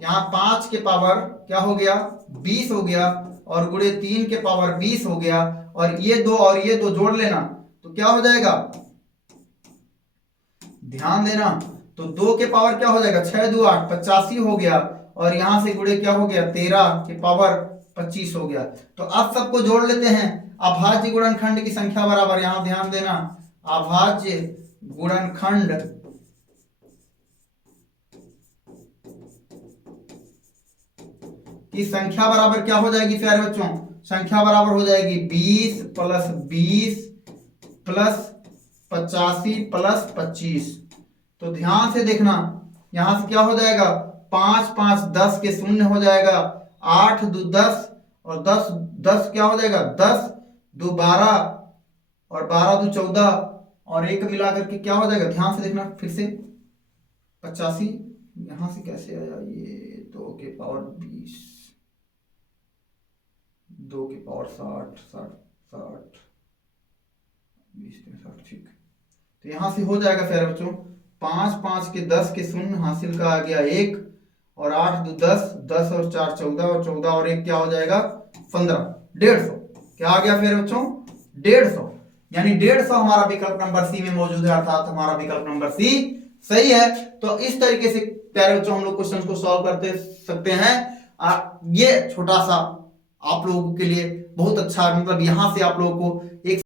यहाँ 5 के पावर क्या हो गया? 20 हो गया, और गुणे 3 के पावर 20 हो गया, और ये 2 और ये 2 जोड़ लेना तो क्या हो जाएगा? ध्यान देना, तो 2 के पावर क्या हो जाएगा? 6 2 8 85 हो गया, और यहां से गुणे क्या हो गया? 13 के पावर 25 हो गया। तो अब सबको जोड़ लेते हैं। अभाज्य गुणनखंड की संख्या बराबर, यहां ध्यान देना, अभाज्य गुणनखंड की संख्या बराबर क्या हो जाएगी प्यारे बच्चों? संख्या बराबर हो जाएगी 20 प्लस 20 प्लस 85 प्लस 25। तो ध्यान से देखना, यहां से क्या हो जाएगा? 5 5 10 के शून्य हो जाएगा, 8 2 10, और 10 10 क्या हो जाएगा? 10 2 12, और 12 2 14, और एक मिला करके क्या हो जाएगा? ध्यान से देखना फिर से, 85 यहां से कैसे आया? ये 2 के पावर 20, 2 की पावर 60 60 60 20 60, ठीक। तो यहाँ से हो जाएगा प्यारे बच्चों 5 5 के 10 के शून्य, हासिल का आ गया 1, और 8 2 10, 10 और 4 14, और 14 और 1 क्या हो जाएगा 15, 150। क्या आ गया प्यारे बच्चों 150, यानी 150 हमारा विकल्प नंबर सी में मौजूद है, अर्थात हमारा विकल्प नंबर सी सही है। तो इस तरीके से प्यारे बच्चों हम लोग क्वेश्चन को सॉल्व करते सकते हैं। ये छोटा सा आप लोगों के लिए बहुत अच्छा, मतलब यहाँ से आप लोगों को एक